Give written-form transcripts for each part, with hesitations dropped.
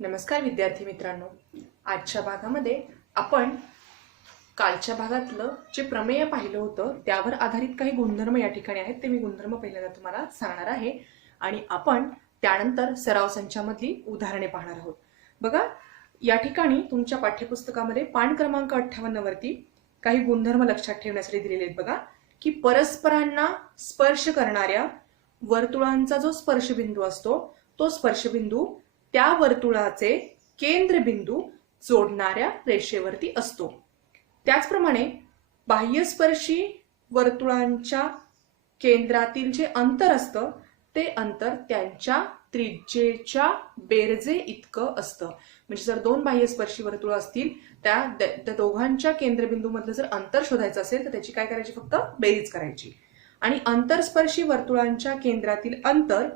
नमस्कार विद्यार्थी मित्रांनो, आजच्या भागामध्ये आपण कालच्या भागातलं जे प्रमेय पाहिलं होतं त्यावर आधारित काही गुणधर्म या ठिकाणी आहेत. ते मी गुणधर्म पहिल्यांदा तुम्हाला सांगणार आहे आणि आपण त्यानंतर सराव संचामधली उदाहरणे पाहणार आहोत. बघा, या ठिकाणी तुमच्या पाठ्यपुस्तकामध्ये पान क्रमांक 58 वरती काही गुणधर्म लक्षात ठेवण्यासाठी दिलेले आहेत. बघा की परस्परांना स्पर्श करणाऱ्या वर्तुळांचा जो स्पर्शबिंदू असतो तो स्पर्शबिंदू त्या वर्तुळाचे केंद्रबिंदू जोडणाऱ्या रेषेवरती असतो. त्याचप्रमाणे बाह्यस्पर्शी वर्तुळांच्या केंद्रातील जे अंतर असतं ते अंतर त्यांच्या त्रिज्येच्या बेरजे इतकं असतं. म्हणजे जर दोन बाह्यस्पर्शी वर्तुळ असतील त्या दोघांच्या केंद्रबिंदूमधलं जर अंतर शोधायचं असेल तर त्याची काय करायची, फक्त बेरीज करायची. आणि अंतरस्पर्शी वर्तुळांच्या केंद्रातील अंतर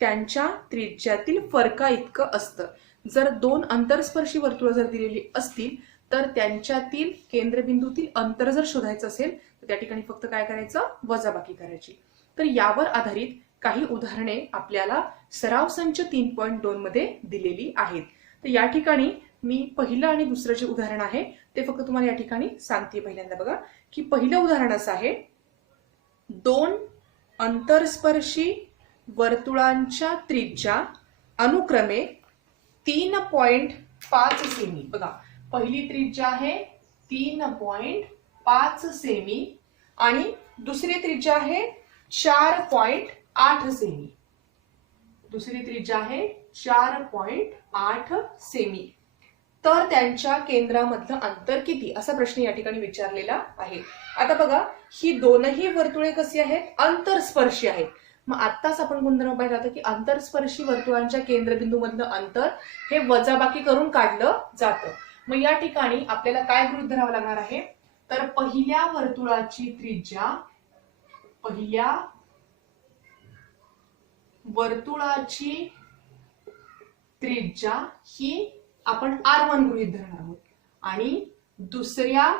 त्यांच्या त्रिज्यातील फरका इतकं असतं. जर दोन अंतरस्पर्शी वर्तुळ जर दिलेली असतील तर त्यांच्यातील केंद्रबिंदूतील अंतर जर शोधायचं असेल तर त्या ठिकाणी फक्त काय करायचं, वजाबाकी करायची. तर यावर आधारित काही उदाहरणे आपल्याला सराव संच 3.2 मध्ये दिलेली आहेत. तर या ठिकाणी मी पहिलं आणि दुसरं जे उदाहरण आहे ते फक्त तुम्हाला या ठिकाणी सांगते. पहिल्यांदा बघा की पहिलं उदाहरण असं आहे, दोन अंतरस्पर्शी वर्तुळांच्या त्रिज्या अनुक्रमे 3.5 सेमी. बघा, पहिली त्रिज्या आहे 3.5 सेमी आणि दुसरी त्रिज्या आहे 4.8 सेमी. दुसरी त्रिज्या आहे 4.8 सेमी. तर त्यांच्या केंद्रामधलं अंतर किती, असा प्रश्न या ठिकाणी विचारलेला आहे. आता बघा, ही दोनही वर्तुळे कशी आहेत, अंतरस्पर्शी आहेत. मग आत्ताच आपण गुणधर्म पाहिला होता की अंतरस्पर्शी वर्तुळांच्या केंद्रबिंदू मधलं अंतर हे वजाबाकी करून काढलं जातं. मग या ठिकाणी आपल्याला काय गृहीत धरावं लागणार आहे, तर पहिल्या वर्तुळाची त्रिज्या ही आपण R1 गृहीत धरणार आहोत आणि दुसऱ्या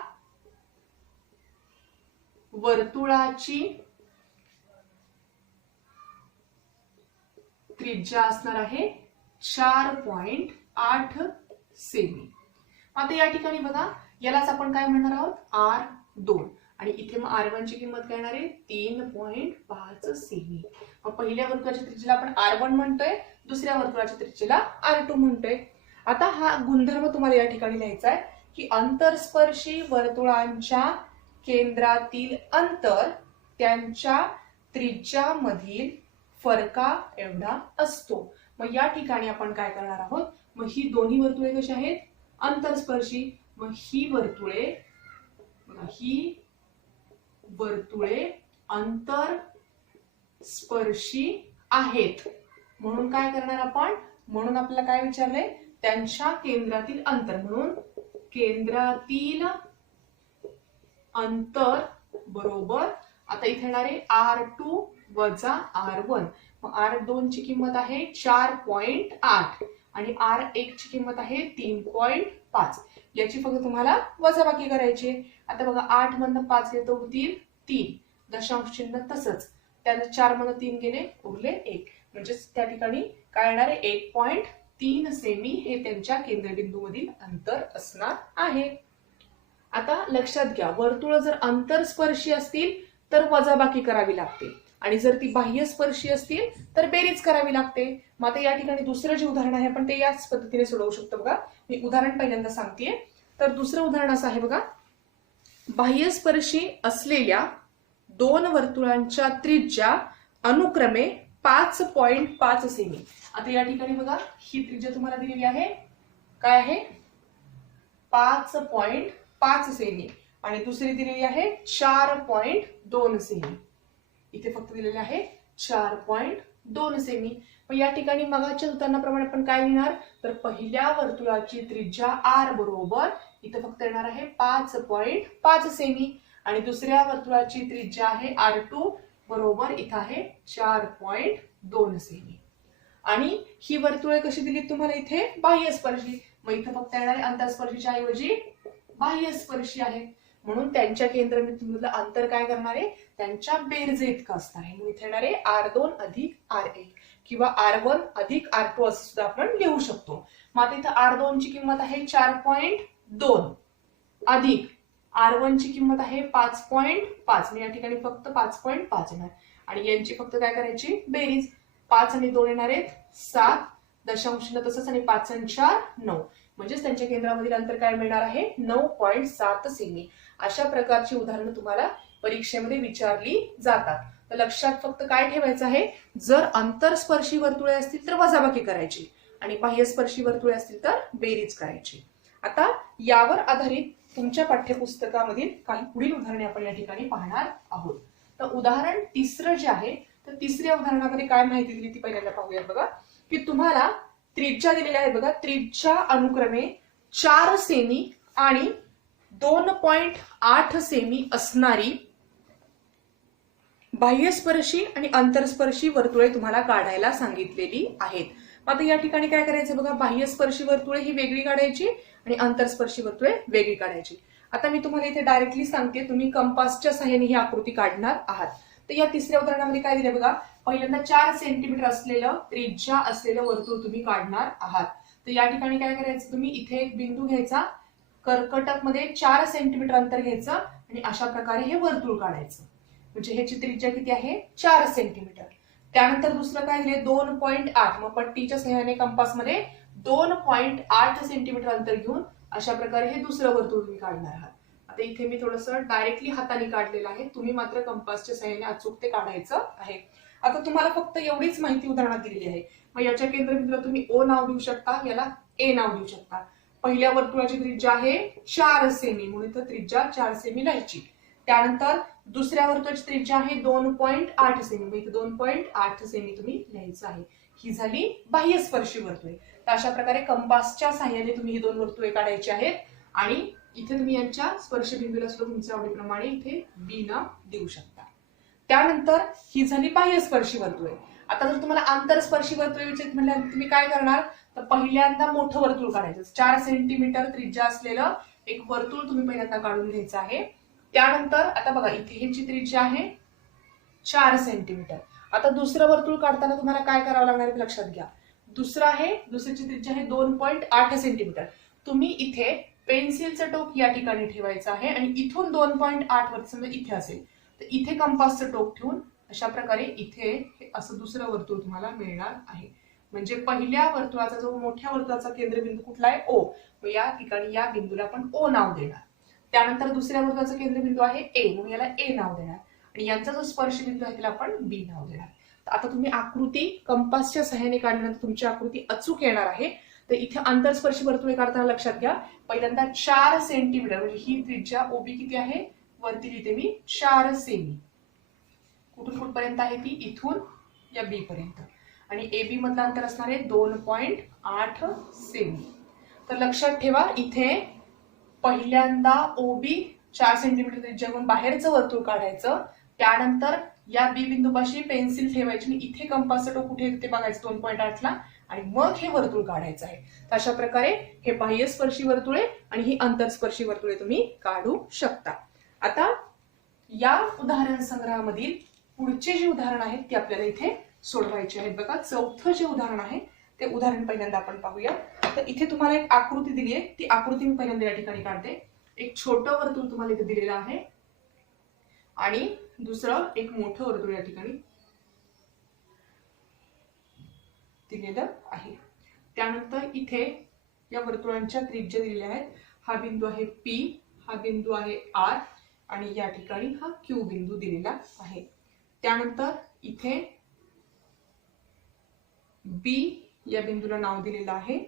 वर्तुळाची त्रिज्या असणार आहे 4.8 सेमी. आता या ठिकाणी बघा, यालाच आपण काय म्हणणार आहोत, R2 आणि इथे मग R1 ची किंमत काय येणार आहे 3.5 सेमी. मग पहिल्या वर्तुळाच्या त्रिज्येला आपण R1 म्हणतोय, दुसऱ्या वर्तुळाच्या त्रिज्येला R2 म्हणतोय. आता हा गुणधर्म तुम्हाला या ठिकाणी लिहायचा आहे की अंतरस्पर्शी वर्तुळांच्या केंद्रातील अंतर त्यांच्या त्रिज्यामधील फरका एवढा असतो. मग या ठिकाणी आपण काय करणार आहोत, मग ही दोन्ही वर्तुळे कशी आहेत, अंतरस्पर्शी. मग ही वर्तुळे अंतरस्पर्शी आहेत म्हणून काय करणार आपण, म्हणून आपल्याला काय विचारलंय, त्यांच्या केंद्रातील अंतर. म्हणून केंद्रातील अंतर बरोबर आता इथे येणार आहे R2 वजा R1. मग R2 ची किंमत आहे 4.8 आणि R1 ची किंमत आहे 3.5. याची फक्त तुम्हाला वजाबाकी करायची. आता बघा, 8 मधनं 5 गेले तर उरतील 3, दशांश चिन्ह तसंच, त्याला 4 मधनं 3 गेले उरले 1. म्हणजे त्या ठिकाणी काय येणार आहे, 1.3 सेमी हे त्यांच्या केंद्रबिंदू मधील अंतर असणार आहे. आता लक्षात घ्या, वर्तुळ जर अंतरस्पर्शी असतील तर वजाबाकी करावी लागते आणि जर ती बाह्यस्पर्शी असतील तर बेरीज करावी लागते. मग आता या ठिकाणी दुसरं जे उदाहरण आहे आपण ते याच पद्धतीने सोडवू शकतो. बघा, मी उदाहरण पहिल्यांदा सांगतेय. तर दुसरं उदाहरण असं आहे, बघा, बाह्यस्पर्शी असलेल्या दोन वर्तुळांच्या त्रिज्या अनुक्रमे 5.5 सेमी. आता या ठिकाणी बघा, ही त्रिज्या तुम्हाला दिलेली आहे, काय आहे, 5.5 सेमी आणि दुसरी दिलेली आहे 4.2 सेमी. इथे फक्त दिलेले आहे 4.2 सेमी. मग या ठिकाणी मगाच्या उदाहरणाप्रमाणे आपण काय लिहिणार, तर पहिल्या वर्तुळाची त्रिज्या R बरोबर इथे फक्त येणार आहे 5.5 सेमी आणि दुसऱ्या वर्तुळाची त्रिज्या आहे R2 बरोबर इथे आहे 4.2 सेमी. आणि ही वर्तुळे कशी दिली तुम्हाला, इथे बाह्यस्पर्शी. मग इथे फक्त येणार आहे अंतरस्पर्शीच्या ऐवजी बाह्यस्पर्शी आहे म्हणून त्यांच्या केंद्रबिंदूमधलं अंतर काय करणार आहे, त्यांच्या बेरजे इतकं असणार आहे. मग इथे येणार आहे R2 अधिक R1. किंवा R1 अधिक R2 असं सुद्धा आपण लिहू शकतो. मग आता इथं R2 ची किंमत आहे 4.2 अधिक R1 ची किंमत आहे 5.5. या ठिकाणी फक्त 5.5 येणार आणि यांची फक्त काय करायची बेरीज. 5 आणि 2 येणार आहेत 7, दशांश तसंच आणि 5 आणि 4 9. म्हणजेच त्यांच्या केंद्रामधील अंतर काय मिळणार आहे 9.7 सेमी. अशा प्रकारची उदाहरणं तुम्हाला परीक्षेमध्ये विचारली जातात. तर लक्षात फक्त काय ठेवायचं आहे, जर अंतरस्पर्शी वर्तुळे असतील तर वजाबाकी करायची आणि बाह्यस्पर्शी वर्तुळे असतील तर बेरीज करायची. आता यावर आधारित तुमच्या पाठ्यपुस्तकामधील काही पुढील उदाहरणे आपण या ठिकाणी पाहणार आहोत. तर उदाहरण तिसरं जे आहे, तर तिसऱ्या उदाहरणामध्ये काय माहिती दिली ती पहिल्यांदा पाहूयात. बघा की तुम्हाला त्रिज्या दिलेल्या आहे. बघा त्रिज्या अनुक्रमे 4 सेमी आणि 2.8 सेमी असणारी बाह्यस्पर्शी आणि अंतरस्पर्शी वर्तुळे तुम्हाला काढायला सांगितलेली आहेत. आता या ठिकाणी काय करायचं बघा, बाह्यस्पर्शी वर्तुळे ही वेगळी काढायची आणि अंतरस्पर्शी वर्तुळे वेगळी काढायची. आता मी तुम्हाला इथे डायरेक्टली सांगते, तुम्ही कंपासच्या सहाय्याने ही आकृती काढणार आहात. तर या तिसऱ्या उदाहरणामध्ये काय दिलं बघा, पहिल्यांदा 4 सेंटीमीटर असलेलं त्रिज्या असलेलं वर्तुळ तुम्ही काढणार आहात. तर या ठिकाणी काय करायचं, तुम्ही इथे एक बिंदू घ्यायचा, कर्कटक मध्ये 4 सेंटीमीटर अंतर घ्यायचं आणि अशा प्रकारे हे वर्तुळ काढायचं. म्हणजे ह्याची त्रिज्या किती आहे 4 सेंटीमीटर. त्यानंतर दुसरं काय दिले 2.8. मग पट्टीच्या सहाय्याने कंपासमध्ये 2.8 सेंटीमीटर अंतर घेऊन अशा प्रकारे हे दुसरं वर्तुळ तुम्ही काढणार आहात. आता इथे मी थोडंसं डायरेक्टली हाताने काढलेलं आहे, तुम्ही मात्र कंपासच्या सहाय्याने अचूक ते काढायचं आहे. आता तुम्हाला फक्त एवढीच माहिती उदाहरणात दिलेली आहे. मग याच्या केंद्रबिंदूला तुम्ही O नाव देऊ शकता, याला A नाव देऊ शकता. पहिल्या वर्तुळाची त्रिज्या आहे 4 सेमी म्हणून इथं त्रिज्या 4 सेमी लिहायची. त्यानंतर दुसऱ्या वर्तुळाची त्रिज्या आहे 2.8 सेमी, इथे 2.8 सेमी तुम्ही लिहायचं आहे. ही झाली बाह्यस्पर्शी वर्तुळे. तर अशा प्रकारे कंपासच्या सहाय्याने तुम्ही ही दोन वर्तुळे काढायची आहेत आणि इथे तुम्ही यांच्या स्पर्शबिंदूला सुद्धा तुमच्या आवडीप्रमाणे इथे B नाव देऊ शकता. त्यानंतर ही झाली बाह्यस्पर्शी वर्तुळे. आता जर तुम्हाला आंतरस्पर्शी वर्तुळे विचारत म्हणल्यावर तुम्ही काय करणार, तर पहिल्यांदा मोठं वर्तुळ काढायचं. 4 सेंटीमीटर त्रिज्या असलेलं एक वर्तुळ तुम्ही पहिल्यांदा काढून घ्यायचं आहे. त्यानंतर आता बघा इथे ह्याची त्रिज्या आहे 4 सेंटीमीटर. आता दुसरं वर्तुळ काढताना तुम्हाला काय करावं लागणार आहे लक्षात घ्या. दुसऱ्याची त्रिज्या आहे 2.8 सेंटीमीटर. तुम्ही इथे पेन्सिलचं टोक या ठिकाणी ठेवायचं आहे आणि इथून 2.8 वरती समजा इथे असेल तर इथे कंपासचं टोक ठेवून अशा प्रकारे इथे असं दुसरं वर्तुळ तुम्हाला मिळणार आहे. म्हणजे पहिल्या वर्तुळाचा जो मोठ्या वर्तुळाचा केंद्रबिंदू कुठला आहे O, मग या ठिकाणी या बिंदूला आपण O नाव देणार. त्यानंतर दुसऱ्या वर्तुळाचा केंद्रबिंदू आहे A, म्हणून याला A नाव देणार आणि यांचा जो स्पर्शबिंदू आहे त्याला आपण B नाव देणार. आता तुम्ही आकृती कंपासच्या सहाय्याने काढल्यानंतर तुमची आकृती अचूक येणार आहे. तर इथे आंतरस्पर्शी वर्तुळे काढताना लक्षात घ्या, पहिल्यांदा 4 सेंटीमीटर म्हणजे ही त्रिज्या OB किती आहे वरती लिहिते मी 4 सेमी. कुठून कुठपर्यंत आहे ती, इथून या B पर्यंत आणि AB मधलं अंतर असणार आहे 2.8 सेमी. तर लक्षात ठेवा इथे पहिल्यांदा OB 4 सेंटीमीटर त्रिज्या घेऊन बाहेरचं वर्तुळ काढायचं. त्यानंतर या B बिंदूपाशी पेन्सिल ठेवायची आणि इथे कंपासचं टोक कुठे ते बघायचं 2.8 ला आणि मग हे वर्तुळ काढायचं आहे. तर अशा प्रकारे हे बाह्यस्पर्शी वर्तुळे आणि ही अंतरस्पर्शी वर्तुळे तुम्ही काढू शकता. आता या उदाहरण संग्रहामधील पुढचे जे उदाहरण आहेत ते आपल्याला इथे सोडवायचे आहेत. बघा चौथं जे उदाहरण आहे ते उदाहरण पहिल्यांदा आपण पाहूया. तर इथे तुम्हाला एक आकृती दिली आहे, ती आकृती मी पहिल्यांदा या ठिकाणी काढते. एक छोटं वर्तुळ तुम्हाला इथे दिलेलं आहे आणि दुसरं एक मोठं वर्तुळ या ठिकाणी दिलेलं आहे. त्यानंतर इथे या वर्तुळांच्या त्रिज्या दिलेल्या आहेत. हा बिंदू आहे P, हा बिंदू आहे R आणि या ठिकाणी हा Q बिंदू दिलेला आहे. त्यानंतर इथे B या बिंदूला नाव दिलेलं आहे.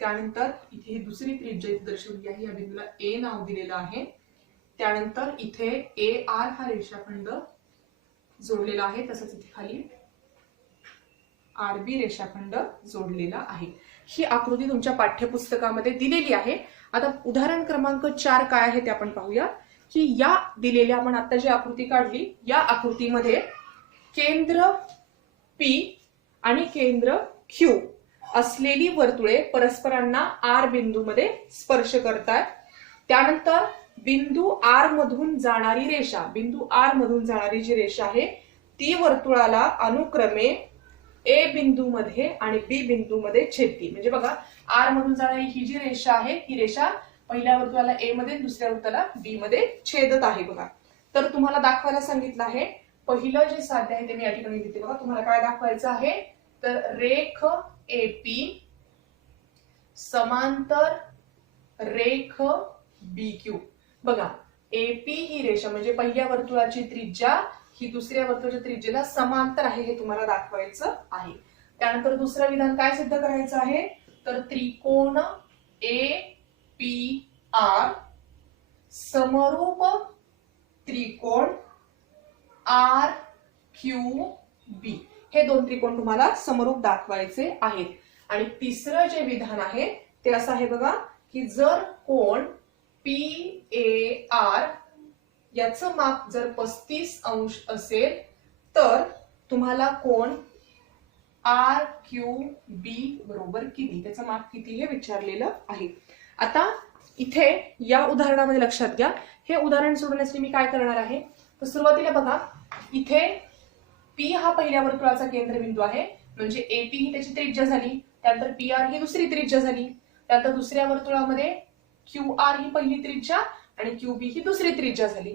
त्यानंतर इथे ही दुसरी त्रिज्या इथे दर्शवली आहे, या बिंदूला A नाव दिलेलं आहे. त्यानंतर इथे AR हा रेषाखंड जोडलेला आहे, तसंच इथे खाली RB रेषाखंड जोडलेला आहे. ही आकृती तुमच्या पाठ्यपुस्तकामध्ये दिलेली आहे. आता उदाहरण क्रमांक 4 काय आहे ते आपण पाहूया. की या दिलेल्या आपण आता जी आकृती काढली या आकृतीमध्ये केंद्र P आणि केंद्र Q असलेली वर्तुळे परस्परांना R बिंदूमध्ये स्पर्श करतात. त्यानंतर बिंदू R मधून जाणारी रेषा, बिंदू R मधून जाणारी जी रेषा आहे ती वर्तुळाला अनुक्रमे ए बिंदूमध्ये आणि बी बिंदूमध्ये छेदती. म्हणजे बघा आर मधून जाणारी ही जी रेषा आहे ही रेषा पहिल्या वर्तुळाला ए मध्ये दुसऱ्या वर्तुळाला बी मध्ये छेदत आहे बघा. तर तुम्हाला दाखवायला सांगितलं आहे पहिलं जे साध्य आहे ते मी या ठिकाणी लिहिते बघा. तुम्हाला काय दाखवायचं आहे तर रेख एपी समांतर रेख बीक्यू. बघा एपी ही रेषा म्हणजे पहिल्या वर्तुळाची त्रिज्या ही दुसऱ्या वर्तुळाच्या त्रिज्येला समांतर आहे हे तुम्हाला दाखवायचं आहे. त्यानंतर दुसरं विधान काय सिद्ध करायचं आहे तर त्रिकोण ए पी आर समरूप त्रिकोण आर क्यू बी. हे दोन त्रिकोण तुम्हाला समरूप दाखवायचे आहेत. आणि तिसरं जे विधान आहे ते असं आहे बघा की जर कोण पी ए आर याचं माप जर 35 अंश असेल तर तुम्हाला कोण आर क्यू बी बरोबर किती, त्याचं माप किती हे विचारलेलं आहे. आता इथे या उदाहरणामध्ये लक्षात घ्या, हे उदाहरण सोडवण्यासाठी मी काय करणार आहे तर सुरुवातीला बघा इथे पी हा पहिल्या वर्तुळाचा केंद्रबिंदू आहे म्हणजे एपी ही त्याची त्रिज्या झाली. त्यानंतर पी आर ही दुसरी त्रिज्या झाली. त्यानंतर दुसऱ्या वर्तुळामध्ये क्यू आर ही पहिली त्रिज्या आणि क्यू बी ही दुसरी त्रिज्या झाली.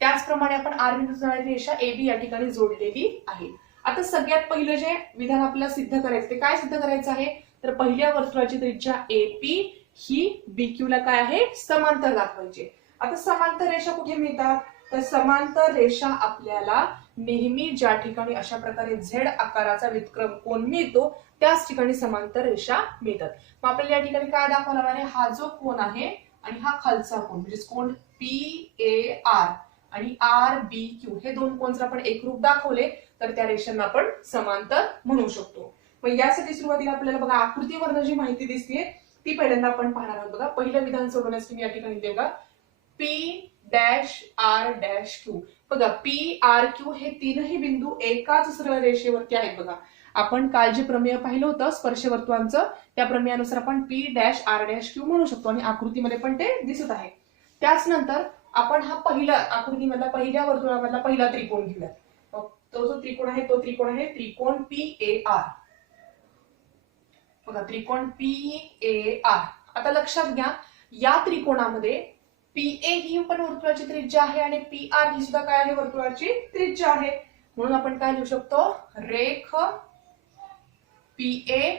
त्याचप्रमाणे आपण आर बिंदू जाणारी रेषा ए बी या ठिकाणी जोडलेली आहे. आता सगळ्यात पहिलं जे विधान आपल्याला सिद्ध करायचं ते काय सिद्ध करायचं आहे तर पहिल्या वर्तुळाची त्रिज्या एपी ही बीक्यू ला काय आहे समांतर दाखवायची. आता समांतर रेषा कुठे मिळतात तर समांतर रेषा आपल्याला नेहमी ज्या ठिकाणी अशा प्रकारे झेड आकाराचा व्युत्क्रम कोन मिळतो त्याच ठिकाणी समांतर रेषा मिळतात. मग आपल्याला या ठिकाणी काय दाखवणार आहे हा जो कोन आहे आणि हा खालचा कोन म्हणजे कोन पी ए आर आणि आर बी क्यू हे दोन कोन जर आपण एकरूप दाखवले तर त्या रेषांना आपण समांतर म्हणू शकतो. मग यासाठी सुरुवातीला आपल्याला बघा आकृतीवरनं जी माहिती दिसते ती पहिल्यांदा आपण पाहणार आहोत. बघा पहिलं विधान सोडवण्यासाठी मी या ठिकाणी बघा P dash R dash Q. बघा पी आर क्यू हे तीनही बिंदू एकाच सरळ रेषेवरती आहेत. बघा आपण काल जे प्रमेय पाहिलं होतं स्पर्शवर्तुळांचं त्या प्रमेयानुसार आपण P dash R dash Q म्हणू शकतो आणि आकृतीमध्ये पण ते दिसत आहे. त्याच नंतर आपण हा पहिला आकृतीमधला पहिल्या वर्तुळामधला पहिला त्रिकोण घेऊया. तो जो त्रिकोण आहे तो त्रिकोण आहे त्रिकोण पी ए आर. बघा त्रिकोण पी ए आर. आता लक्षात घ्या या त्रिकोणामध्ये पी ए ही पण वर्तुळाची त्रिज्या आहे आणि पी आर ही सुद्धा काय आहे वर्तुळाची त्रिज्या आहे. म्हणून आपण काय लिहू शकतो रेख पी ए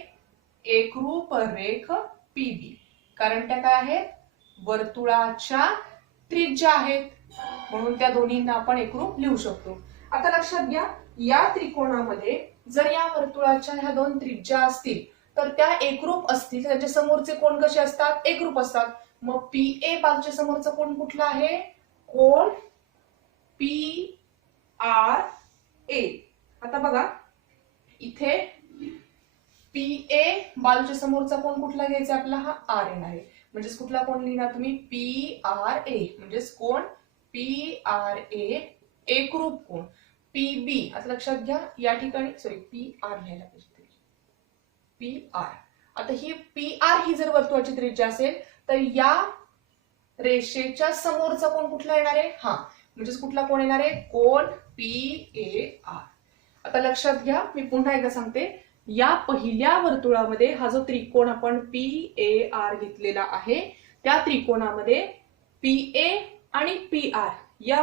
एकरूप रेख पी बी. कारण त्या काय आहेत वर्तुळाच्या त्रिज्या आहेत म्हणून त्या दोन्हींना आपण एकरूप लिहू शकतो. आता लक्षात घ्या या त्रिकोणामध्ये जर या वर्तुळाच्या ह्या दोन त्रिज्या असतील तर त्या एकरूप असतील. त्यांच्या समोरचे कोण कसे असतात एकरूप असतात. मग पी ए बाजूच्या समोरचा कोण कुठला आहे कोण पी आर ए. आता बघा इथे पी ए बाजूच्या समोरचा कोण कुठला घ्यायचा आपला हा आर एन आहे. म्हणजेच कुठला कोण लिहिणार तुम्ही पी आर ए म्हणजेच कोण पी आर ए एकरूप कोण पी बी. आता लक्षात घ्या या ठिकाणी सॉरी पी आर लिहायला पाहिजे पी आर. आता ही पी आर ही जर वर्तुळाची त्रिज्या असेल तर या रेषेच्या समोरचा कोण कुठला येणार आहे हा म्हणजेच कुठला कोण येणार आहे कोण पी ए आर. आता लक्षात घ्या मी पुन्हा एकदा सांगते या पहिल्या वर्तुळामध्ये हा जो त्रिकोण आपण पी ए आर घेतलेला आहे त्या त्रिकोणामध्ये पी ए आणि पी आर या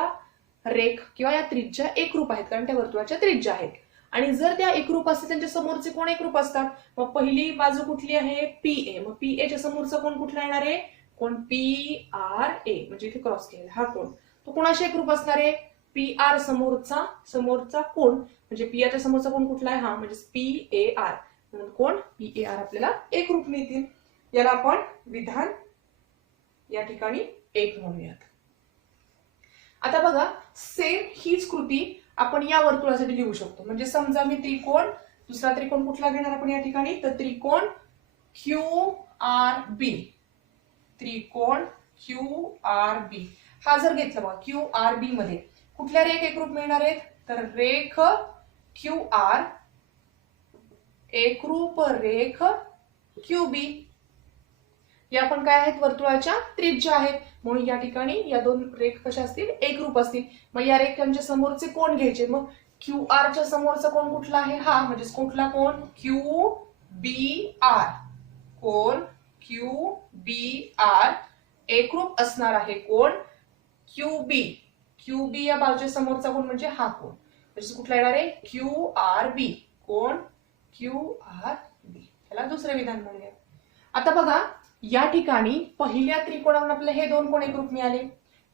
रेख किंवा या त्रिज्या एकरूप आहेत कारण त्या वर्तुळाच्या त्रिज्या आहेत. आणि जर त्या एकरूप असतील त्यांच्या समोरचे कोण एकरूप असतात. मग पहिली बाजू कुठली आहे पी ए. मग पी ए च्या समोरचा कोण कुठला येणार आहे कोण पी आर ए म्हणजे इथे क्रॉस केलेला हा कोण तो कोणाशी एकरूप असणार आहे पी आर समोरचा कोण म्हणजे पी आर च्या समोरचा कोण कुठला आहे हा म्हणजे पी ए आर म्हणून कोण पी ए आर आपल्याला एकरूप मिळतील. याला आपण विधान या ठिकाणी एक म्हणूयात. आता बघा सेम हीच कृती आपण या वर्तुळासाठी लिहू शकतो. म्हणजे समजा मी त्रिकोण दुसरा त्रिकोण कुठला घेणार आपण या ठिकाणी तर त्रिकोण क्यू आर बी. त्रिकोण क्यू आर बी हा जर घेतला बघा क्यू आर बी मध्ये कुठल्या रेख एकरूप मिळणार आहेत तर रेख क्यू आर एकरूप रेख क्यू बी. या पण काय आहेत वर्तुळाच्या त्रिज्या आहेत म्हणून या ठिकाणी या दोन रेख कशा असतील एकरूप असतील. मग या रेखांच्या समोरचे कोण घ्यायचे मग क्यू आरच्या समोरचा कोण कुठला आहे? हा म्हणजे कुठला कोण? क्यू बी आर. कोण? क्यू बी आर एकरूप असणार आहे कोण? क्यू बी. क्यू बी या बाजूच्या समोरचा कोण म्हणजे हा कोण, म्हणजे कुठला येणार आहे? Q R B. कोण? Q R B. याला दुसरे विधान म्हणूया. आता बघा या ठिकाणी पहिल्या त्रिकोणावरून आपल्याला हे दोन कोण एकरूप मिळाले,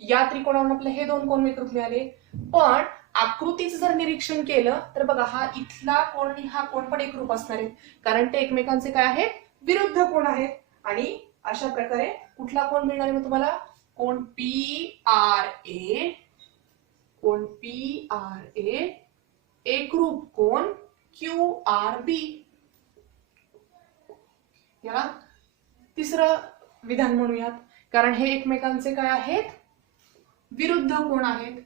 या त्रिकोणावरून आपल्याला हे दोन कोण एकरूप मिळाले, पण आकृतीचं जर निरीक्षण केलं तर बघा हा इथला कोण आणि हा कोण पण एकरूप असणार आहेत, कारण ते एकमेकांचे काय आहेत? विरुद्ध कोण आहेत. आणि अशा प्रकारे कुठला कोण मिळणार आहे मग तुम्हाला? कोण पी आर ए. कोण पी आर ए एकरूप कोण क्यू आर बी. याला तिसरं विधान म्हणूयात, कारण हे एकमेकांचे काय आहेत? विरुद्ध कोण आहेत.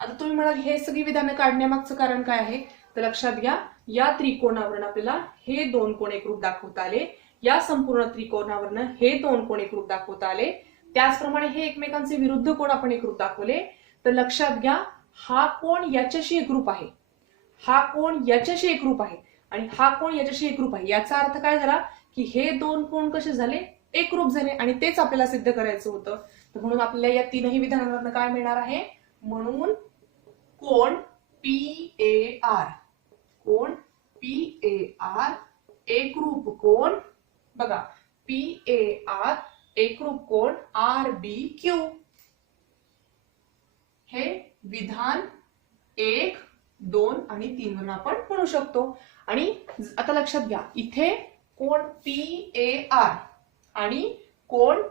आता तुम्ही म्हणाल हे सगळी विधानं काढण्यामागचं कारण काय आहे? तर लक्षात घ्या, या त्रिकोणावरून आपल्याला हे दोन कोण एकरूप दाखवता आले, या संपूर्ण त्रिकोणावरून हे दोन कोण एकरूप दाखवता आले, त्याचप्रमाणे हे एकमेकांचे विरुद्ध कोण आपण एकरूप दाखवले. तर लक्षात घ्या, हा कोण याच्याशी एकरूप आहे, हा कोण याच्याशी एकरूप आहे आणि हा कोण याच्याशी एकरूप आहे. याचा अर्थ काय झाला की हे दोन कोण कसे झाले? एकरूप झाले, आणि तेच आपल्याला सिद्ध करायचं होतं. तर म्हणून आपल्याला या तीनही विधानांवरून काय मिळणार आहे? म्हणून कोण पी ए आर. कोण पी ए आर एकरूप कोण, बघा पी ए आर एकरूप कोण आर बी क्यू. हे विधान 1, 2 आणि 3 म्हणून आपण म्हणू शकतो. आणि आता लक्षात घ्या, इथे कोण पी ए आर आणि कोण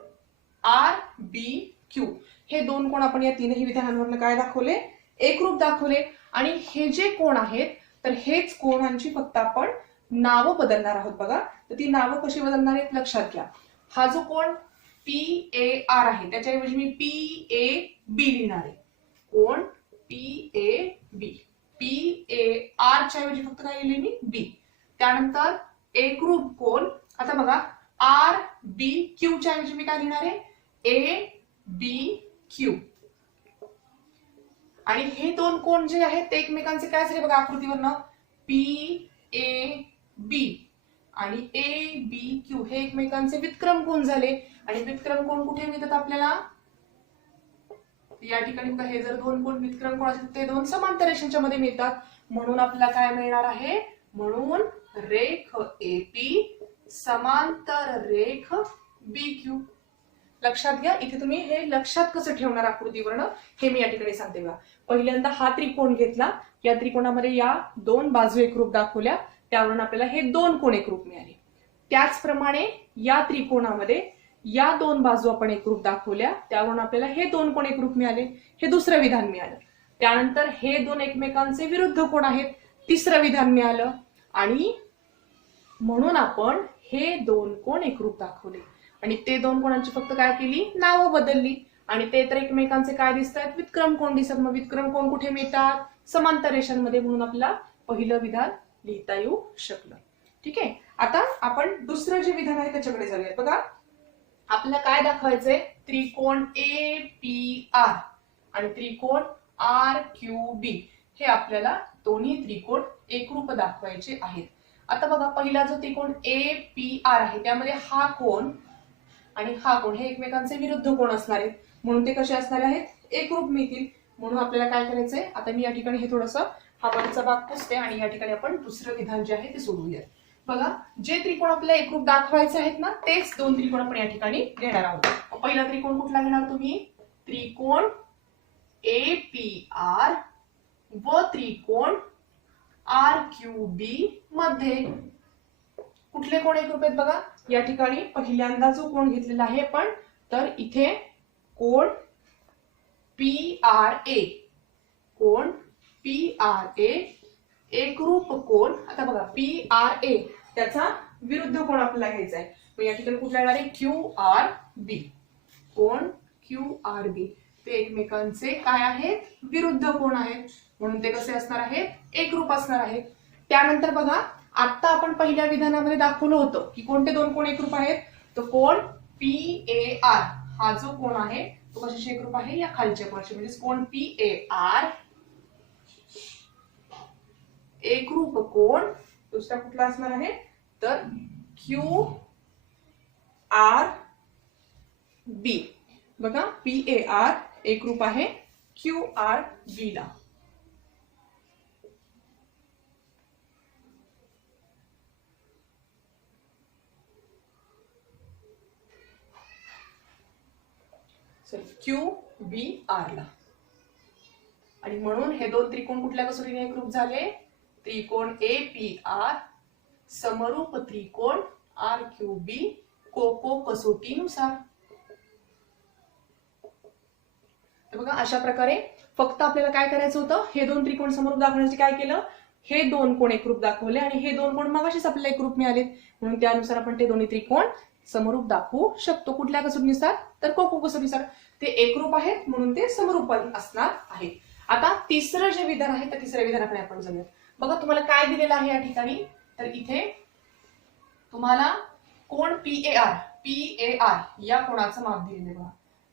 आर बी क्यू हे दोन कोण आपण या तीनही विधानांवरून काय दाखवले? एकरूप दाखवले. आणि हे जे कोण आहेत तर हेच कोणांची फक्त आपण नावं बदलणार आहोत. बघा तर ती नावं कशी बदलणार आहेत लक्षात घ्या. हा जो कोण पी ए आर आहे त्याच्याऐवजी मी पी ए बी लिहिणार आहे. कोण P A B. P A R च्या ऐवजी फक्त काय लिहिले मी? बी. त्यानंतर एकरूप कोण, आता बघा आर बी क्यू च्या ऐवजी मी काय लिहिणार आहे? A B Q. आणि हे दोन कोण जे आहेत ते एकमेकांचे काय झाले बघा आकृतीवरनं? पी ए बी आणि ए बी क्यू हे एकमेकांचे व्युत्क्रम कोण झाले. आणि व्युत्क्रम कोण कुठे मिळतात आपल्याला? या ठिकाणी बघा हे जर दोन कोण व्युत्क्रम कोण असतील ते दोन समांतर रेषांच्या मध्ये मिळतात. म्हणून आपल्याला काय मिळणार आहे? म्हणून रेख एपी समांतर रेख बी क्यू. लक्षात घ्या, इथे तुम्ही हे लक्षात कसं ठेवणार आकृतीवरनं हे मी या ठिकाणी सांगते बघा. पहिल्यांदा हा त्रिकोण घेतला, या त्रिकोणामध्ये या दोन बाजू एकरूप दाखवल्या, त्यावरून आपल्याला हे दोन कोण एकरूप मिळाले. त्याचप्रमाणे या त्रिकोणामध्ये या दोन बाजू आपण एकरूप दाखवल्या, त्यावरून आपल्याला हे दोन कोण एकरूप मिळाले. हे दुसरं विधान मिळालं. त्यानंतर हे दोन एकमेकांचे विरुद्ध कोण आहेत, तिसरं विधान मिळालं. आणि म्हणून आपण हे दोन कोण एकरूप दाखवले आणि ते दोन कोणांची फक्त काय केली? नावं बदलली. आणि ते तर एकमेकांचे काय दिसतात? व्युत्क्रम कोण दिसतात. मग व्युत्क्रम कोण कुठे मिळतात? समांतर रेषांमध्ये. म्हणून आपल्याला पहिलं विधान लिहिता येऊ शकलं. ठीक आहे, आता आपण दुसरं जे विधान आहे त्याच्याकडे जाऊया. बघा आपल्याला काय दाखवायचंय? त्रिकोण ए पी आर आणि त्रिकोण आर क्यू बी हे आपल्याला दोन्ही त्रिकोण एकरूप दाखवायचे आहेत. आता बघा पहिला जो त्रिकोण ए पी आर आहे त्यामध्ये हा कोण आणि हा कोण हे एकमेकांचे विरुद्ध कोण असणार आहेत, म्हणून ते कसे असणार आहेत? एकरूप मिळतील. म्हणून आपल्याला काय करायचंय? आता मी या ठिकाणी हे थोडंसं हा वरचा भाग पुसते आणि या ठिकाणी आपण दुसरं विधान जे आहे ते सोडवूया. बघा जे त्रिकोण आपल्याला एकरूप दाखवायचे आहेत ना तेच दोन त्रिकोण आपण या ठिकाणी घेणार आहोत. पहिला त्रिकोण कुठला घेणार तुम्ही? त्रिकोण ए पी आर व त्रिकोण आर क्यू बी मध्ये कुठले कोण एकरूप आहेत बघा. या ठिकाणी पहिल्यांदा जो कोण घेतलेला आहे पण तर इथे कोण पी आर ए. कोण पी आर ए एकरूप कोण. आता बघा पी आर ए त्याचा विरुद्ध कोण आपल्याला घ्यायचा आहे. मग या ठिकाणी कुठला येणार आहे? Q R B. कोण क्यू आर बी ते एकमेकांचे काय आहेत? विरुद्ध कोण आहेत, म्हणून ते कसे असणार आहेत? एकरूप असणार आहेत. त्यानंतर बघा आता आपण पहिल्या विधानामध्ये दाखवलं होतं की कोणते दोन कोण एकरूप आहेत. तो कोण पी ए आर हा जो कोण आहे तो कशाशी एकरूप आहे, या खालच्या कोणाशी, म्हणजे कोण PAR एकरूप कोण दुसरा कुठला असणार आहे तर QRB. बघा PAR एकरूप आहे QRB ला. QBR ला. आणि म्हणून हे दोन त्रिकोण कुठल्या कसोटीने एकरूप झाले, त्रिकोण APR समरूप त्रिकोण RQB कोको कसोटीनुसार. तर बघा अशा प्रकारे फक्त आपल्याला काय करायचं होतं, हे दोन त्रिकोण समरूप दाखवण्यासाठी काय केलं, हे दोन कोण एकरूप दाखवले आणि हे दोन कोण मगाशीच आपल्याला एकरूप मिळालेत, म्हणून त्यानुसार आपण ते दोन्ही त्रिकोण समरूप दाखवू शकतो. कुठल्या कसोटीनुसार तर कोको कसोटीनुसार. ते एकरूप आहेत म्हणून ते समरूप असणार आहे. आता तिसरं जे विधान आहे तर तिसऱ्या विधानाकडे आपण जाऊयात. बघा तुम्हाला काय दिलेलं आहे या ठिकाणी, तर इथे तुम्हाला कोण PAR या कोणाचं माप दिलेलं आहे. बघा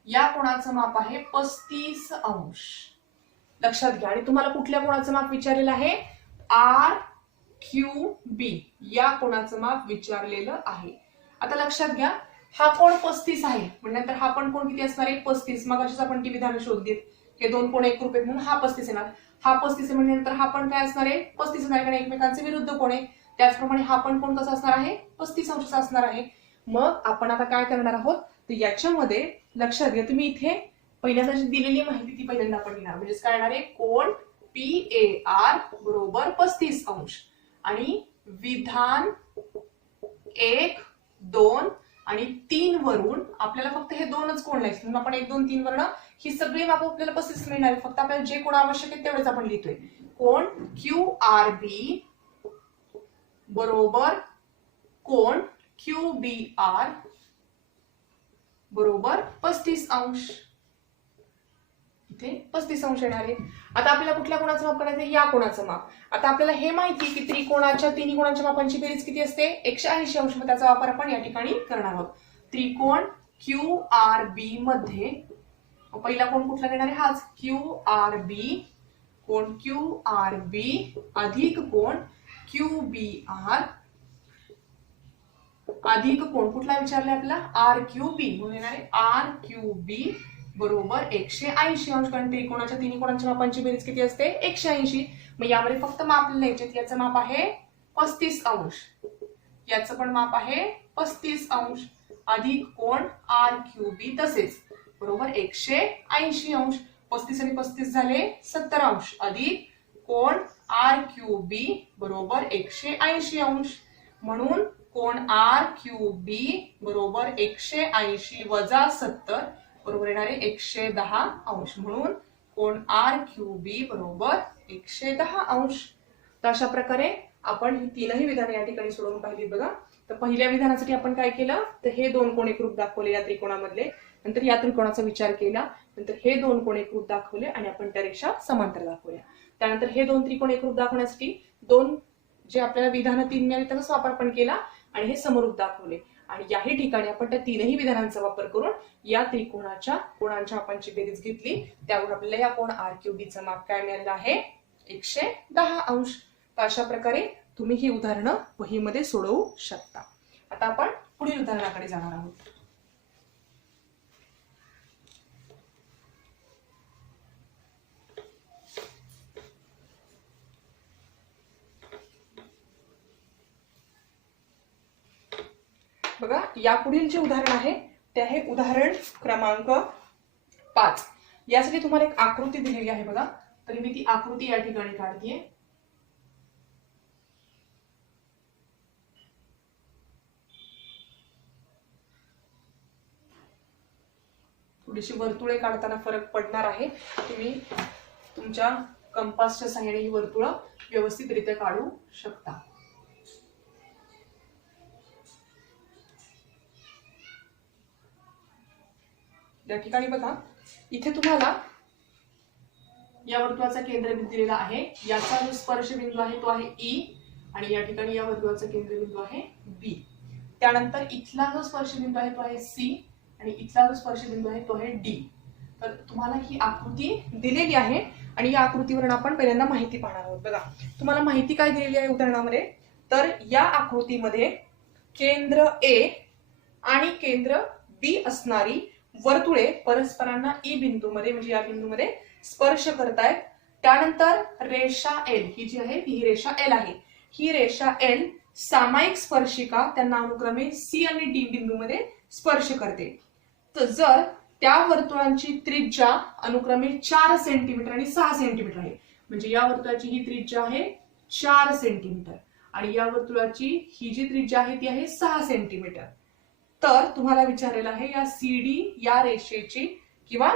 या कोणाचं माप आहे 35 अंश. लक्षात घ्या. आणि तुम्हाला कुठल्या कोणाचं माप विचारलेलं आहे, RQB या कोणाचं माप विचारलेलं आहे. आता लक्षात घ्या, हा कोण 35 आहे म्हणजे हा पण कोण किती असणार आहे 35. मग अशीच आपण ती विधान शोधलीत, हे दोन कोण एकरूप आहेत म्हणून हा 35 येणार. हा 35 आहे म्हणजे नंतर हा पण काय असणार आहे 35 असणार, कारण एकमेकांचे विरुद्ध कोण आहे. त्याचप्रमाणे हा पण कोण कसा असणार आहे 35 अंशाचा असणार आहे. मग आपण आता काय करणार आहोत, तर याच्यामध्ये लक्षात घ्या, तुम्ही इथे पहिल्यांदा जी दिलेली माहिती ती पहिल्यांदा आपण लिहिणार. म्हणजे काय येणार आहे, कोण PAR बरोबर 35 अंश. आणि विधान 1, 2 आणि 3 वरून आपल्याला फक्त हे दोनच कोण लिहायचे, म्हणून आपण 1, 2, 3 वर्ण ही सगळी माप आपल्याला 35 मिळणार आहे. फक्त आपल्याला जे कोण आवश्यक आहे तेवढेच आपण लिहितोय. कोण QRB बरोबर कोण QBR बरोबर 35 अंश. इथे 35 अंश येणार आहे. आता आपल्याला कुठल्या कोणाचं माप करायचं, या कोणाचं माप. आता आपल्याला हे माहिती की त्रिकोणाच्या तिन्ही कोणाच्या मापांची बेरीज किती असते 180 अंश. मग त्याचा वापर आपण या ठिकाणी करणार आहोत. त्रिकोण QRB मध्ये पहिला कोण कुठला घेणार आहे, हाच QRB. कोण QRB अधिक कोण QBR अधिक कोण कुठला विचारलाय आपल्याला RQB, म्हणून येणार आहे RQB बरोबर 180 अंश. कारण त्रिकोणाच्या तिन्ही कोणाच्या मापांची बेरीज किती असते 180. मग यामध्ये फक्त माप लिहायचे. याचं माप आहे 35 अंश, याचं पण माप आहे 35 अंश अधिक कोण RQB तसेच बरोबर 180 अंश. 35 आणि 35 झाले 70 अंश अधिक कोण RQB बरोबर 180 अंश. म्हणून कोण RQB बरोबर 180 वजा 70 बरोबर येणारे 110 अंश. म्हणून कोण RQB बरोबर 110 अंश. तर अशा प्रकारे आपण ही तीनही विधाने या ठिकाणी सोडवून पाहिली. बघा, तर पहिल्या विधानासाठी आपण काय केलं, तर हे दोन कोण एकरूप दाखवले या त्रिकोणामधले, नंतर या त्रिकोणाचा विचार केला, नंतर हे दोन कोण एकरूप दाखवले आणि आपण त्या रेषा समांतर दाखवल्या. त्यानंतर हे दोन त्रिकोण एकरूप दाखवण्यासाठी दोन जे आपल्याला विधान 3 मिळाली त्याचा वापर पण केला आणि हे समरूप दाखवले. आणि याही ठिकाणी आपण त्या तीनही विधानांचा वापर करून या त्रिकोणाच्या कोणांच्या मापांची बेरीज घेतली. त्यावर आपल्याला या कोण RQBचं माप काय मिळालेलं आहे 110 अंश. तर अशा प्रकारे तुम्ही ही उदाहरणं वहीमध्ये सोडवू शकता. आता आपण पुढील उदाहरणाकडे जाणार आहोत. बघा, यापुढील जे उदाहरण आहे ते आहे उदाहरण क्रमांक 5. यासाठी तुम्हाला एक आकृती दिलेली आहे. बघा, तरी मी ती आकृती या ठिकाणी काढतेय. थोडीशी वर्तुळे काढताना फरक पडणार आहे. तुम्ही तुमच्या कंपासच्या सहाय्याने ही वर्तुळं व्यवस्थितरित्या काढू शकता. या ठिकाणी बघा, इथे तुम्हाला या वर्तुळाचा केंद्रबिंदू दिलेला आहे. याचा जो स्पर्शबिंदू आहे तो आहे E आणि या ठिकाणी या वर्तुळाचा केंद्रबिंदू आहे B. त्यानंतर इथला जो स्पर्शबिंदू आहे तो आहे C आणि इथला जो स्पर्शबिंदू आहे तो आहे D. तर तुम्हाला ही आकृती दिलेली आहे आणि या आकृतीवरून आपण पहिल्यांदा माहिती पाहणार आहोत. बघा तुम्हाला माहिती काय दिलेली आहे उदाहरणामध्ये, तर या आकृतीमध्ये केंद्र ए आणि केंद्र बी असणारी वर्तुळे परस्परांना ई बिंदूमध्ये म्हणजे या बिंदूमध्ये स्पर्श करतायत. त्यानंतर रेषा एल ही जी आहे ही रेषा एल आहे. ही रेषा एल सामायिक स्पर्शिका त्यांना अनुक्रमे सी आणि डी बिंदूमध्ये स्पर्श करते. तर जर त्या वर्तुळांची त्रिज्या अनुक्रमे 4 सेंटीमीटर आणि 6 सेंटीमीटर आहे, म्हणजे या वर्तुळाची ही त्रिज्या आहे 4 सेंटीमीटर आणि या वर्तुळाची ही जी त्रिज्या आहे ती आहे 6 सेंटीमीटर. तर तुम्हाला विचारलेलं आहे या सीडी या रेषेची किंवा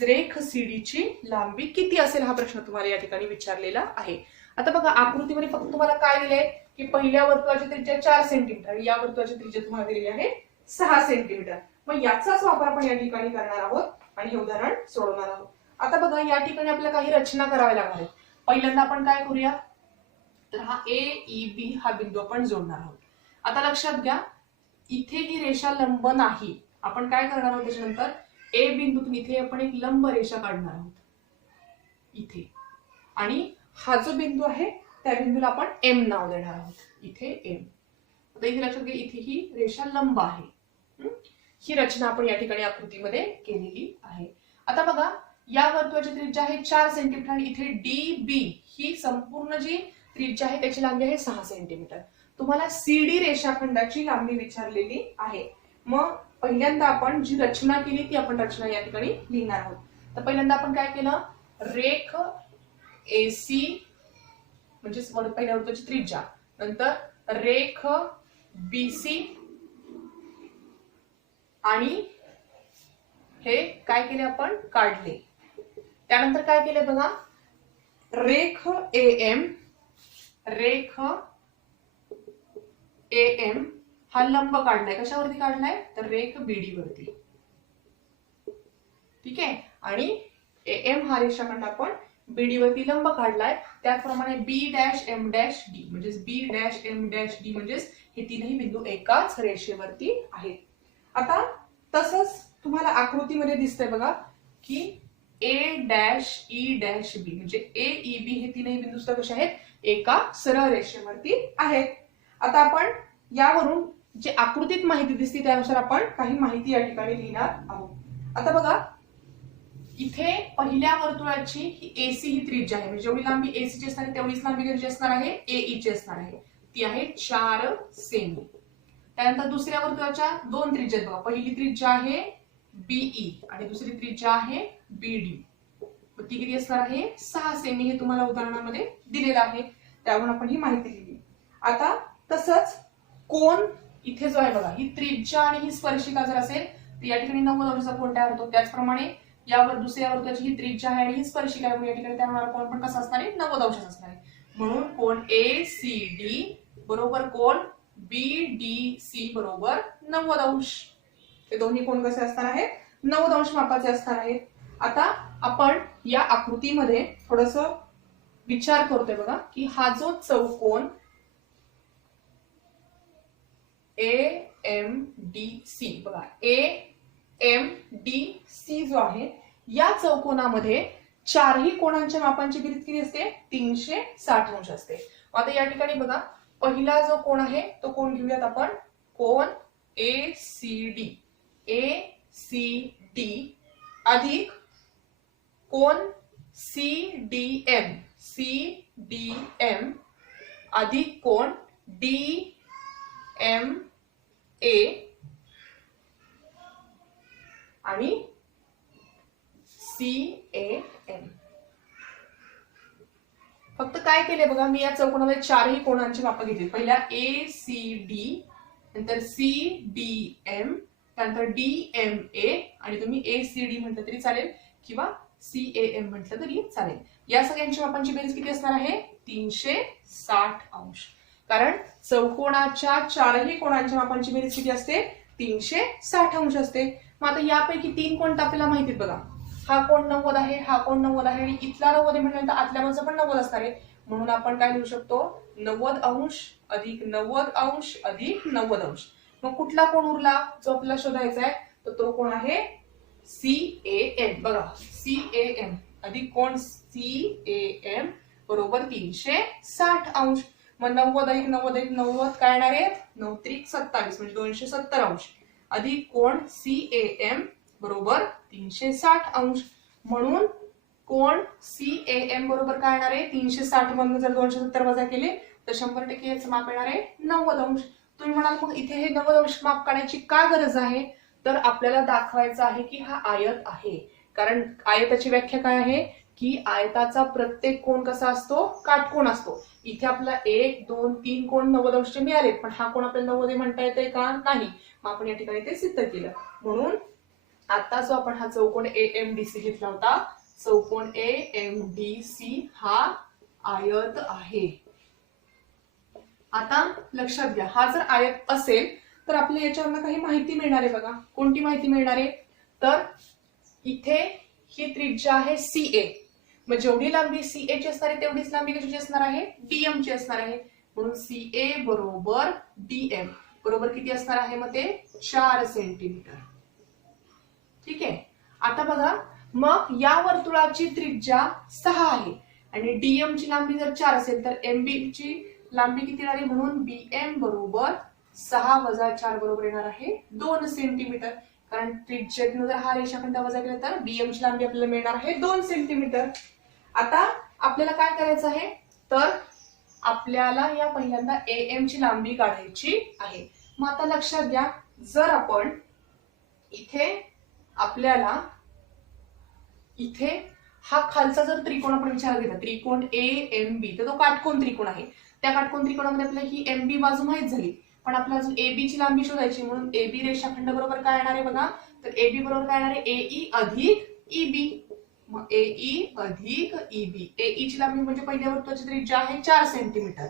रेख सीडीची लांबी किती असेल हा प्रश्न तुम्हाला या ठिकाणी विचारलेला आहे. आता बघा आकृतीमध्ये फक्त तुम्हाला काय दिलंय की पहिल्या वर्तुळाची त्रिज्या 4 सेंटीमीटर आणि या वर्तुळाची त्रिज्या तुम्हाला दिलेली आहे 6 सेंटीमीटर. मग याचाच वापर आपण या ठिकाणी करणार आहोत आणि हे उदाहरण सोडवणार आहोत. आता बघा या ठिकाणी आपल्याला काही रचना कराव्या लागणार आहेत. पहिल्यांदा आपण काय करूया, तर हा ए ई बी हा बिंदू आपण जोडणार आहोत. आता लक्षात घ्या इथे ही रेषा लंब नाही, आपण काय करणार आहोत त्याच्यानंतर ए बिंदूतून इथे आपण एक लंब रेषा काढणार आहोत इथे आणि हा जो बिंदू आहे त्या बिंदूला आपण एम नाव देणार आहोत. इथे एम. आता इथे लक्षात घ्या इथे ही रेषा लंब आहे. ही रचना आपण या ठिकाणी आकृतीमध्ये केलेली आहे. आता बघा या वर्तुळाची त्रिज्या आहे 4 सेंटीमीटर आणि इथे डी बी ही संपूर्ण जी त्रिज्या आहे त्याची लांबी आहे 6 सेंटीमीटर. तुम्हाला सीडी रेषाखंडाची लांबी विचारलेली आहे. मग पहिल्यांदा आपण जी रचना केली ती आपण रचना या ठिकाणी लिहिणार आहोत. तर पहिल्यांदा आपण काय केलं, रेख एसी म्हणजे पहिल्या वर्तुळाची त्रिज्या, नंतर रेख बीसी आणि हे काय केले आपण काढले. त्यानंतर काय केले बघा, रेख एएम हा लंब काढलाय. कशावरती काढलाय, तर रेख बीडी वरती. ठीक आहे. आणि एएम हा रेषाखंड आपण बीडी वरती लंब काढलाय. त्याचप्रमाणे बी डॅश एम डॅश डी म्हणजेच बी डॅश एम डॅश डी म्हणजेच हे तीनही बिंदू एकाच रेषेवरती आहेत. आता तसंच तुम्हाला आकृतीमध्ये दिसतंय बघा की ए डॅश ई डॅश बी म्हणजे ए ई बी हे तीनही बिंदू सुद्धा कसे आहेत, एका सरळ रेषेवरती आहेत. आता आपण यावरून जे आकृतीत माहिती दिसते त्यानुसार आपण काही माहिती या ठिकाणी लिहिणार आहोत. आता बघा इथे पहिल्या वर्तुळाची ही एसी ही त्रिज्या आहे, म्हणजे जेवढी लांबी एसी ची असणार आहे तेवढीच लांबी कशी असणार आहे, एई ची असणार आहे. ती आहे 4 सेमी. त्यानंतर दुसऱ्या वर्तुळाच्या 2 त्रिज्या बघा, पहिली त्रिज्या आहे बीई आणि दुसरी त्रिज्या आहे बीडी. ती किती असणार आहे, 6 सेमी. हे तुम्हाला उदाहरणामध्ये दिलेलं आहे, त्यावरून आपण ही माहिती लिहिली. आता तसंच कोण इथे जो आहे बघा, ही त्रिज्या आणि ही स्पर्शिका जर असेल तर या ठिकाणी 90 अंशाचा कोन तयार होतो. त्याचप्रमाणे यावर दुसऱ्या वर्तुळाची ही त्रिज्या आहे आणि ही स्पर्शिका आहे, या ठिकाणी तयार कोन पण कसा असणार आहे, 90 अंशाचा असणार आहे. म्हणून कोन ए सी डी बरोबर कोन बी डी सी बरोबर 90 अंश. हे दोन्ही कोन कसे असणार आहेत, 90 अंश मापाचे असणार आहेत. आता आपण या आकृतीमध्ये थोडस विचार करतोय बघा की हा जो चौकोन ए एम डी सी बघा, ए एम डी सी जो आहे या चौकोनामध्ये चारही कोणांच्या मापांची बेरीज किती असते, 360 अंश असते. आता या ठिकाणी बघा पहिला जो कोण आहे तो कोण घेऊयात आपण, कोण ए सी डी अधिक कोण सी डी एम अधिक कोण डी एम ए आणि सी ए एम. फक्त काय केले बघा, मी या चौकोनामध्ये चारही कोणांची माप घेतली. पहिल्या ए सी डी, नंतर सी डी एम, त्यानंतर डी एम ए आणि तुम्ही ए सी डी म्हटलं तरी चालेल किंवा सी ए एम म्हटलं तरी चालेल. या सगळ्यांची मापांची बेरीज किती असणार आहे, 360 अंश. कारण चौकोनाच्या चारही कोणांच्या मापांची बेरीज किती असते, 360 अंश असते. मग आता यापैकी 3 कोण आपल्याला माहिती आहेत बघा, हा कोण 90 आहे, हा कोण 90 आहे आणि इथला 90 आहे म्हटल्यानंतर आतल्या बाजूचा पण 90 असणार आहे. म्हणून आपण काय लिहू शकतो, 90 अंश अधिक 90 अंश अधिक 90 अंश. मग कुठला कोण उरला जो आपल्याला शोधायचा आहे, तर तो कोण आहे CAM बघा, CAM अधिक कोण CAM बरोबर 360 अंश. मग 90 अधिक 90 अधिक 90 काय येणार आहे? 9 त्रिक 27 म्हणजे 270 अंश अधिक कोण CAM बरोबर 360 अंश. म्हणून कोण CAM बरोबर काय येणार आहे? 360 मधून जर 270 वजा केले तर 100% याचं माप येणार आहे 90 अंश. तुम्ही म्हणाल मग इथे हे 90 अंश माप काढायची का गरज आहे? तर आपल्याला दाखवायचं आहे की हा आयत आहे. कारण आयताची व्याख्या काय आहे की आयताचा प्रत्येक कोण कसा असतो? काटकोन असतो. इथे आपला 1 2 3 कोण 90 अंश मिळाले, पण हा कोण आपल्याला 90 म्हणता येते का? नाही. मग आपण या ठिकाणी ते सिद्ध केलं. म्हणून आता जो आपण हा चौकोन AMDC घेतला होता, चौकोन AMDC हा आयत आहे. आता लक्षात घ्या, हा जर आयत असेल तर आपल्याला याच्यावरनं काही माहिती मिळणार आहे बघा. कोणती माहिती मिळणार आहे? तर इथे ही त्रिज्या आहे CA. मग जेवढी लांबी CA ची असणार आहे तेवढीच लांबी कशाची असणार आहे? DM ची असणार आहे. म्हणून CA बरोबर DM बरोबर किती असणार आहे? मग ते 4 सेंटीमीटर. ठीक आहे. आता बघा, मग या वर्तुळाची त्रिज्या 6 आहे आणि DM ची लांबी जर 4 असेल तर MB ची लांबी किती येणार आहे? म्हणून BM बरोबर 6 वजा 4 बरोबर येणार आहे 2 सेंटीमीटर. कारण त्रिज्येतून जर हा रेषाखंड वजा केला तर BM ची लांबी आपल्याला मिळणार आहे 2 सेंटीमीटर. आता आपल्याला काय करायचं आहे? तर आपल्याला या पहिल्यांदा AM ची लांबी काढायची आहे. मग आता लक्षात घ्या, जर आपण इथे आपल्याला इथे हा खालचा जर त्रिकोण आपण विचारात घेतला, त्रिकोण AMB, तर तो काटकोन त्रिकोण आहे. त्या काटकोन त्रिकोणामध्ये आपल्याला ही MB बाजू माहित झाली, पण आपल्याला अजून AB ची लांबी शोधायची. म्हणून AB रेषाखंड बरोबर काय येणार आहे बघा? तर AB बरोबर काय येणार आहे? AE अधिक EB. मग AE अधिक EB. AE ची लांबी म्हणजे पहिल्या वर्तुळाची त्रिज्या आहे 4 सेंटीमीटर,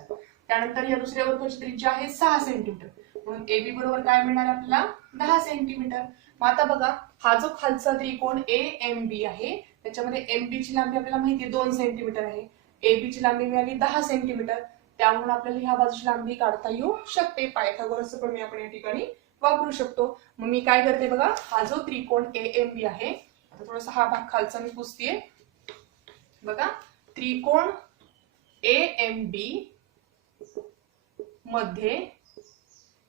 त्यानंतर या दुसऱ्या वर्तुळाची त्रिज्या आहे 6 सेंटीमीटर. म्हणून AB बरोबर काय मिळणार आहे आपल्याला? 10 सेंटीमीटर. मग आता बघा, हा जो खालचा त्रिकोण AMB आहे त्याच्यामध्ये MB ची लांबी आपल्याला माहिती आहे 2 सेंटीमीटर आहे, AB ची लांबी मिळाली 10 सेंटीमीटर. त्यामुळे आपल्याला ह्या बाजूची लांबी काढता येऊ शकते. पायथागोरसचं प्रमेय आपण या ठिकाणी वापरू शकतो. मग मी काय करते बघा, हा जो त्रिकोण AMB आहे, आता थोडासा हा भाग खालचा मी पुसतेय बघा. त्रिकोण AMB मध्ये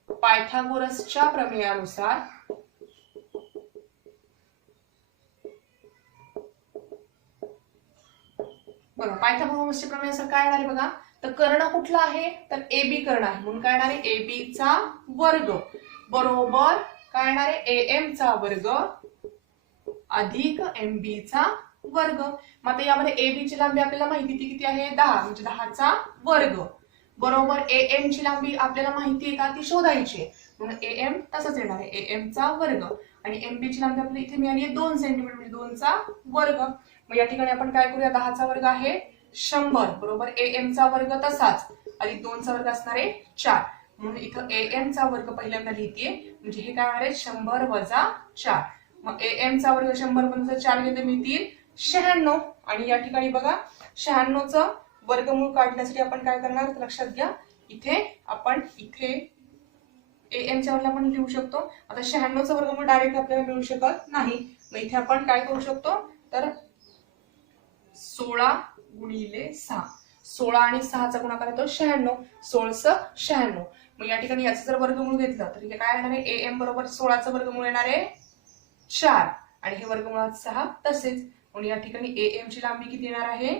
पायथागोरसच्या प्रमेयानुसार बघा, पायथागोरसच्या प्रमेयानुसार काय येणार आहे बघा, तर कर्ण कुठला आहे? तर AB कर्ण आहे. म्हणून काय येणार आहे? AB चा वर्ग बरोबर काय येणार आहे? AM चा वर्ग अधिक MB चा वर्ग. मग आता यामध्ये AB ची लांबी आपल्याला माहिती ती किती आहे? 10 म्हणजे 10 चा वर्ग बरोबर AM ची लांबी आपल्याला माहिती आहे का? ती शोधायची आहे. म्हणून AM तसंच येणार आहे, AM चा वर्ग. आणि MB ची लांबी आपल्याला इथे मिळाली आहे 2 सेंटीमीटर म्हणजे 2 चा वर्ग. मग या ठिकाणी आपण काय करूया? 10 चा वर्ग आहे 100 बरोबर AM चा वर्ग तसाच अधिक 2 चा वर्ग असणार आहे 4. म्हणून इथं AM चा वर्ग पहिल्यांदा लिहितेय, म्हणजे हे काय आहे? 100 वजा 4. मग AM चा वर्ग 100 मधून 4 गेले तर मिळतील 96. आणि या ठिकाणी बघा, 96 चं वर्गमूळ काढण्यासाठी आपण काय करणार? लक्षात घ्या, इथे आपण AM च्या वरला आपण लिहू शकतो. आता 96 चं वर्गमूळ डायरेक्ट आपल्याला मिळू शकत नाही. मग इथे आपण काय करू शकतो? तर 16 गुणिले 6, 16 आणि 6 चा गुणाकार येतो 96, 16 96. मग या ठिकाणी याचं जर वर्गमूळ घेतलं तर इथे काय येणार आहे? AM बरोबर 16 चं वर्गमूळ येणार आहे 4 आणि हे वर्गमुळात 6 तसेच. म्हणून या ठिकाणी AM ची लांबी किती येणार आहे?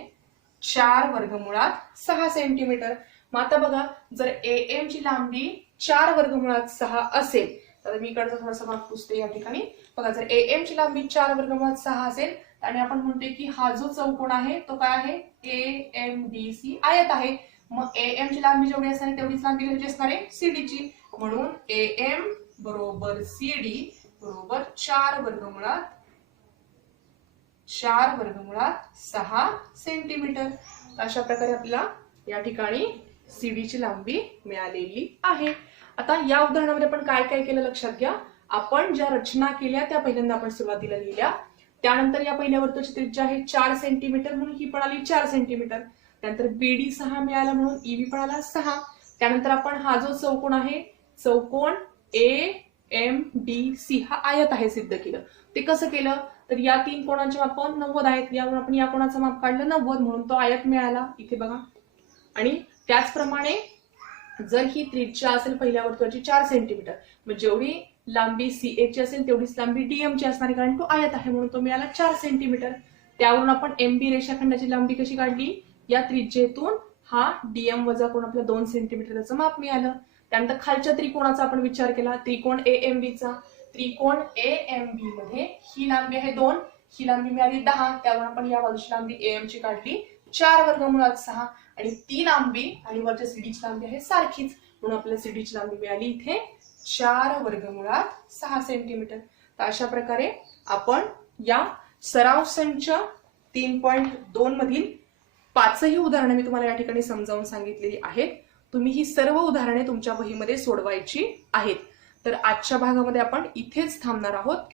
4 वर्गमुळात 6 सेंटीमीटर. मग आता बघा, जर AM ची लांबी 4 वर्गमुळात 6 असेल तर मी इकडचा थोडासा भाग पुसते या ठिकाणी बघा. जर AM ची लांबी 4 वर्गमुळात 6 असेल आणि आपण म्हणतोय की हा जो चौकोन आहे तो काय आहे? AMDC आयत आहे. मग AM ची लांबी जेवढी असणार आहे तेवढीच लांबी कशी असणार आहे? CD ची. म्हणून AM बरोबर CD बरोबर 4 वर्गमुळात 6 सेंटीमीटर. अशा प्रकारे आपल्याला या ठिकाणी CD ची लांबी मिळालेली आहे. आता या उदाहरणामध्ये आपण काय काय केलं लक्षात घ्या. आपण ज्या रचना केल्या त्या पहिल्यांदा आपण सुरुवातीला लिहिल्या. त्यानंतर या पहिल्या वर्तुळाची त्रिज्या आहे 4 सेंटीमीटर म्हणून ही पण आली 4 सेंटीमीटर. त्यानंतर BD 6 मिळाला म्हणून EB पण आला 6. त्यानंतर आपण हा जो चौकोन आहे, चौकोन MDC हा आयत आहे सिद्ध केलं. ते कसं केलं तर या 3 कोणाचे माप 90 आहेत, यावरून आपण या कोणाचं माप काढलं 90 म्हणून तो आयत मिळाला इथे बघा. आणि त्याचप्रमाणे जर ही त्रिज्या असेल पहिल्या वर्तुळाची 4 सेंटीमीटर, मग जेवढी लांबी CA ची असेल तेवढीच लांबी DM ची असणार, कारण तो आयत आहे म्हणून तो मिळाला 4 सेंटीमीटर. त्यावरून आपण MB रेषाखंडाची लांबी कशी काढली, या त्रिज्येतून हा DM वजा कोण आपला 2 सेंटीमीटर त्याचं माप मिळालं. त्यानंतर खालच्या त्रिकोणाचा आपण विचार केला, त्रिकोण AMB चा. त्रिकोण AMB मध्ये ही लांबी आहे 2, ही लांबी मिळाली 10, त्यावरून आपण या बाजूची लांबी AM ची काढली 4 वर्गमुळात 6, आणि ती लांबी आणि वरच्या CD ची लांबी आहे सारखीच, म्हणून आपल्याला CD ची लांबी मिळाली इथे 4 वर्गमुळात 6 सेंटीमीटर. तर अशा प्रकारे आपण या सराव संच 3.2 मधील 5ही उदाहरणे मी तुम्हाला या ठिकाणी समजावून सांगितलेली आहेत. तुम्ही ही सर्व उदाहरणे तुमच्या वहीमध्ये सोडवायची आहेत. तर आजच्या भागामध्ये आपण इथेच थांबणार आहोत.